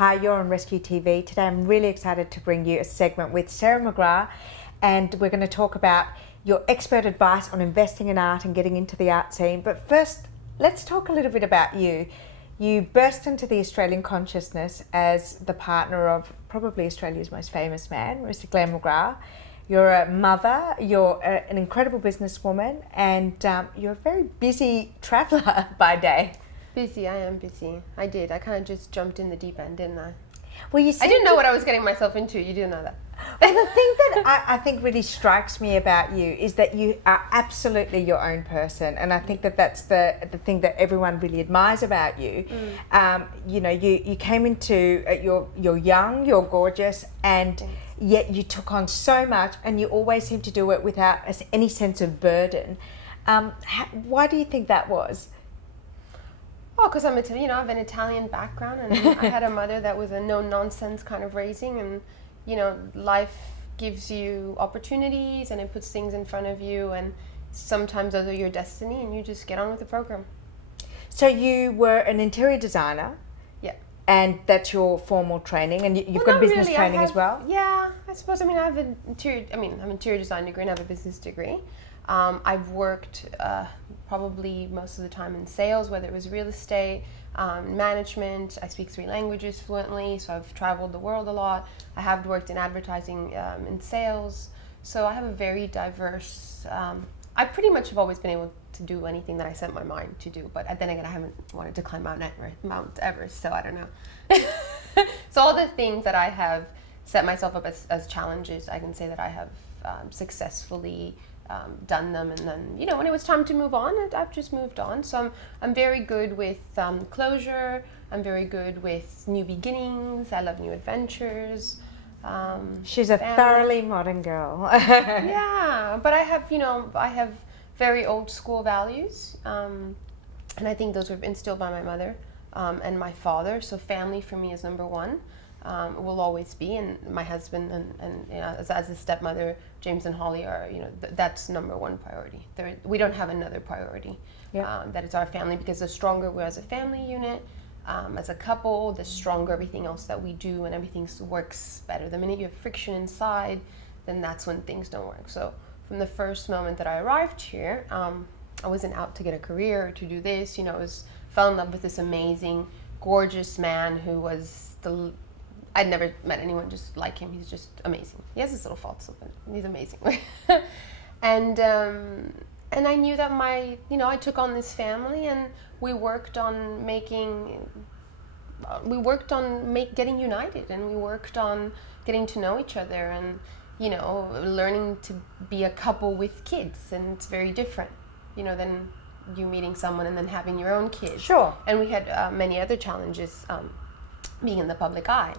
Hi, you're on Rescue TV. Today I'm really excited to bring you a segment with Sara McGrath, and we're going to talk about your expert advice on investing in art and getting into the art scene. But first, let's talk a little bit about you. You burst into the Australian consciousness as the partner of probably Australia's most famous man, Mr. Glen McGrath. You're a mother, you're an incredible businesswoman, and you're a very busy traveller by day. Busy, I am busy. I kind of just jumped in the deep end, didn't I? Well, I didn't know what I was getting myself into. You didn't know that. Well, the thing that I think really strikes me about you is that you are absolutely your own person, and I think that that's the thing that everyone really admires about you. You know, you came into you're young, you're gorgeous, and yet you took on so much, and you always seem to do it without any sense of burden. Why do you think that was? Oh, because I have an Italian background, and I had a mother that was a no-nonsense kind of raising, and life gives you opportunities, and it puts things in front of you, and sometimes those are your destiny, and you just get on with the program. So you were an interior designer. Yeah. And that's your formal training, and you've got business really. Training as well? Yeah, I suppose. I have an interior design degree and I have a business degree. I've worked probably most of the time in sales, whether it was real estate, management. I speak 3 languages fluently, so I've traveled the world a lot. I have worked in advertising, in sales, so I have a very diverse. I pretty much have always been able to do anything that I set my mind to do, but then again, I haven't wanted to climb Mount Everest, so I don't know. So all the things that I have set myself up as challenges, I can say that I have successfully done them, and then when it was time to move on, I've just moved on. So I'm very good with closure. I'm very good with new beginnings. I love new adventures. She's a thoroughly modern girl. Yeah, but I have very old school values, and I think those were instilled by my mother and my father. So family for me is number one. Will always be, and my husband and as a stepmother, James and Holly are that's number one priority. We don't have another priority. Yeah. That is our family, because the stronger we're as a family unit, as a couple, the stronger everything else that we do, and everything works better. The minute you have friction inside, then that's when things don't work. So from the first moment that I arrived here, I wasn't out to get a career or to do this. Fell in love with this amazing, gorgeous man who was I'd never met anyone just like him. He's just amazing. He has his little faults, but he's amazing. And I knew that I took on this family, and we worked on getting united, and we worked on getting to know each other, and learning to be a couple with kids, and it's very different, than you meeting someone and then having your own kids. Sure. And we had many other challenges, being in the public eye.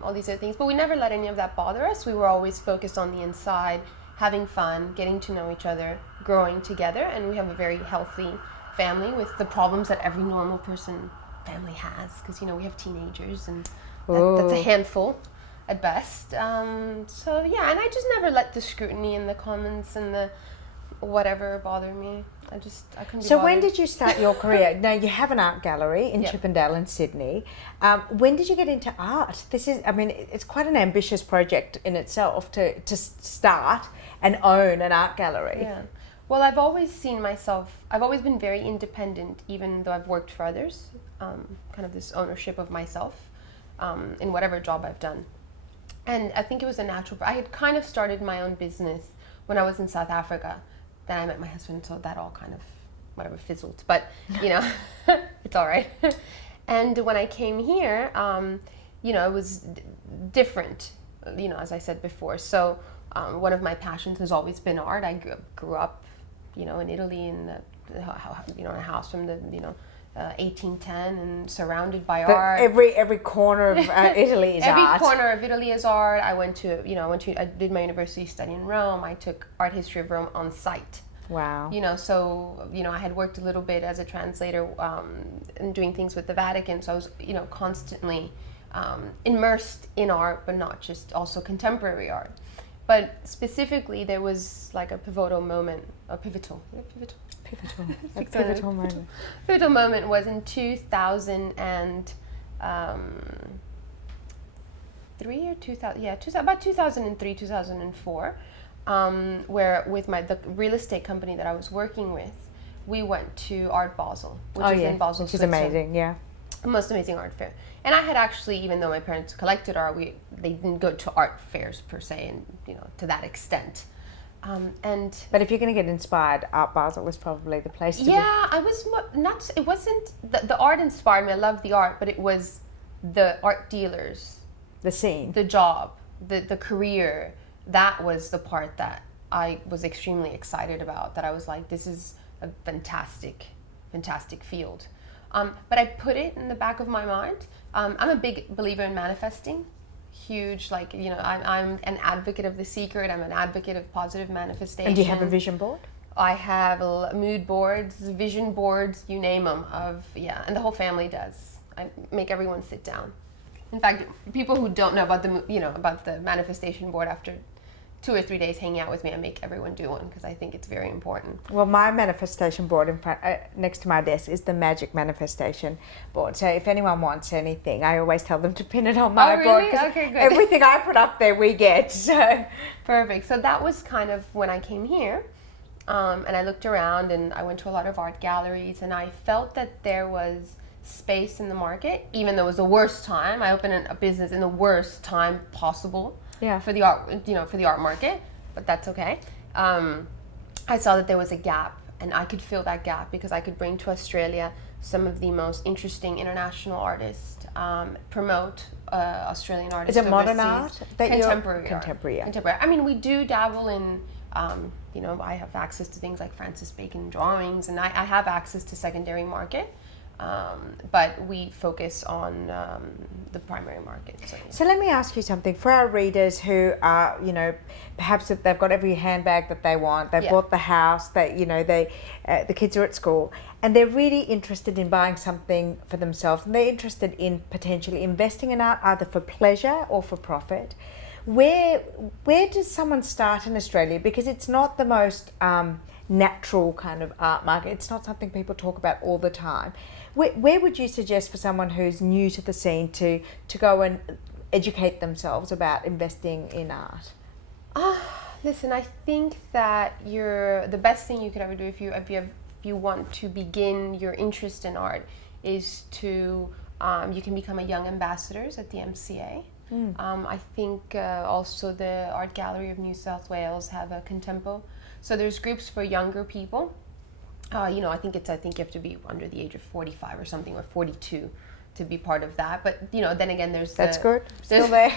All these other things, but we never let any of that bother us. We were always focused on the inside, having fun, getting to know each other, growing together, and we have a very healthy family with the problems that every normal family has, because we have teenagers, and that's a handful at best. So yeah, and I just never let the scrutiny and the comments and the whatever bother me. I couldn't be So bothered. when did you start your career? Now, you have an art gallery in Chippendale in Sydney. When did you get into art? It's quite an ambitious project in itself to start and own an art gallery. Yeah. Well, I've always been very independent, even though I've worked for others, kind of this ownership of myself in whatever job I've done. And I think it was a natural. I had kind of started my own business when I was in South Africa. Then I met my husband, so that all kind of fizzled. But it's all right. And when I came here, it was different. As I said before. So one of my passions has always been art. I grew up, in Italy, in a house from the 1810, and surrounded by art. Every corner of Italy is art. Every corner of Italy is art. I did my university study in Rome. I took art history of Rome on site. Wow. I had worked a little bit as a translator and doing things with the Vatican, so I was, constantly immersed in art, but not just also contemporary art. But specifically, there was like a pivotal moment, pivotal moment was in 2000 and 2003 or 2000, about 2003, 2004, where with the real estate company that I was working with, we went to Art Basel, which is in Basel, which is Switzerland. amazing, yeah. The most amazing art fair. And I had actually, even though my parents collected art, they didn't go to art fairs per se, and to that extent. But if you're going to get inspired, Art Basel was probably the place to be. Yeah, I was not. It wasn't the art inspired me. I loved the art, but it was the art dealers, The scene, the job, the career. That was the part that I was extremely excited about. That I was like, this is a fantastic field. But I put it in the back of my mind. I'm a big believer in manifesting. Huge, I'm an advocate of the secret. I'm an advocate of positive manifestation. And do you have a vision board? I have mood boards, vision boards, you name them. And the whole family does. I make everyone sit down. In fact, people who don't know about the manifestation board, after 2 or 3 days hanging out with me, I make everyone do one because I think it's very important. Well, my manifestation board in front, next to my desk, is the magic manifestation board. So if anyone wants anything, I always tell them to pin it on my board. Okay, good. Everything I put up there, we get. So perfect. So that was kind of when I came here, and I looked around, and I went to a lot of art galleries, and I felt that there was space in the market, even though it was the worst time. I opened a business in the worst time possible. Yeah. For the art, for the art market, but that's okay. I saw that there was a gap, and I could fill that gap because I could bring to Australia some of the most interesting international artists, promote Australian artists. Is it modern art? Contemporary art. Contemporary. I mean, we do dabble in, I have access to things like Francis Bacon drawings, and I have access to secondary market. But we focus on the primary market. So let me ask you something. For our readers who are, perhaps they've got every handbag that they want, they've bought the house, the kids are at school, and they're really interested in buying something for themselves, and they're interested in potentially investing in art, either for pleasure or for profit. Where does someone start in Australia? Because it's not the most natural kind of art market. It's not something people talk about all the time. Where would you suggest for someone who's new to the scene to go and educate themselves about investing in art? Listen, I think that the best thing you could ever do if you want to begin your interest in art is to you can become a young ambassadors at the MCA. I think also the Art Gallery of New South Wales have a Contempo. So there's groups for younger people. I think you have to be under the age of 45 or something, or 42 to be part of that. But then again, that's good. Still there.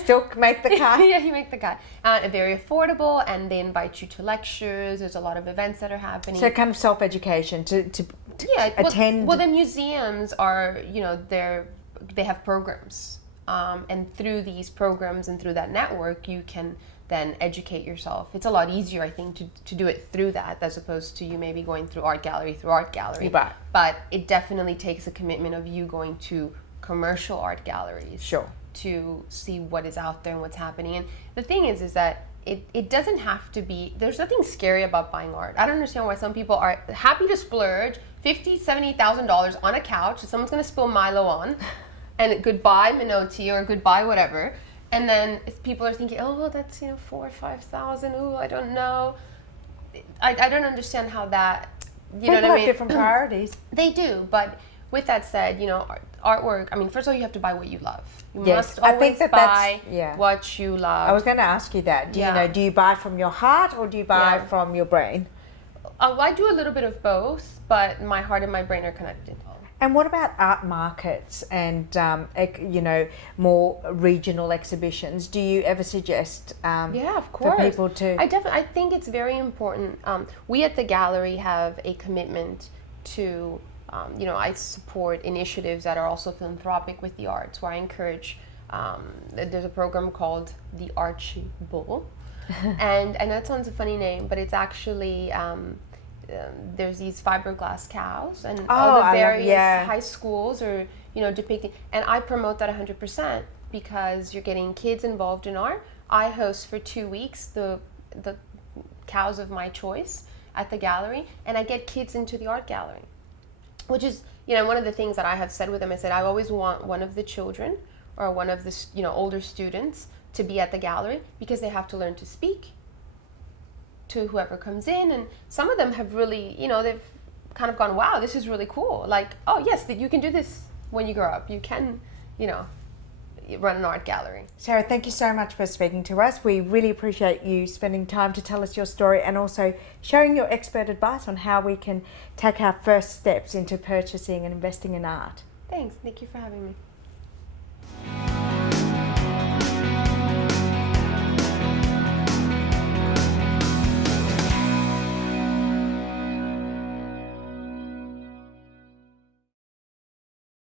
Still make the cut. Yeah, you make the cut. Very affordable, and they invite you to lectures. There's a lot of events that are happening. So kind of self-education to attend. Well, the museums are they have programs, and through these programs and through that network, you can then educate yourself. It's a lot easier, I think, to do it through that as opposed to you maybe going through art gallery. But it definitely takes a commitment of you going to commercial art galleries. Sure. To see what is out there and what's happening. And the thing is that it doesn't have to be, there's nothing scary about buying art. I don't understand why some people are happy to splurge $50,000, $70,000 on a couch that someone's gonna spill Milo on, and goodbye Minotti or goodbye whatever. And then if people are thinking, oh, well, that's, $4,000 or $5,000. Ooh, I don't know. I don't understand how that, People have different priorities. They do, but with that said, artwork, first of all, you have to buy what you love. You Yes, must always buy yeah. what you love. I was going to ask you that. Do you buy from your heart or do you buy from your brain? I do a little bit of both, but my heart and my brain are connected. And what about art markets and more regional exhibitions? Do you ever suggest yeah, of course. for people to? I think it's very important. We at the gallery have a commitment to I support initiatives that are also philanthropic with the arts, where I encourage. There's a program called the Archie Bull, and that sounds a funny name, but it's actually. There's these fiberglass cows, and all the various high schools are depicting, and I promote that 100% because you're getting kids involved in art. I host for 2 weeks the cows of my choice at the gallery, and I get kids into the art gallery, which is one of the things that I have said with them. I said I always want one of the children or one of the older students to be at the gallery, because they have to learn to speak to whoever comes in. And some of them have really, they've kind of gone, wow, this is really cool. Like, oh yes, that you can do this when you grow up. You can, run an art gallery. Sara, thank you so much for speaking to us. We really appreciate you spending time to tell us your story and also sharing your expert advice on how we can take our first steps into purchasing and investing in art. Thanks. Thank you for having me.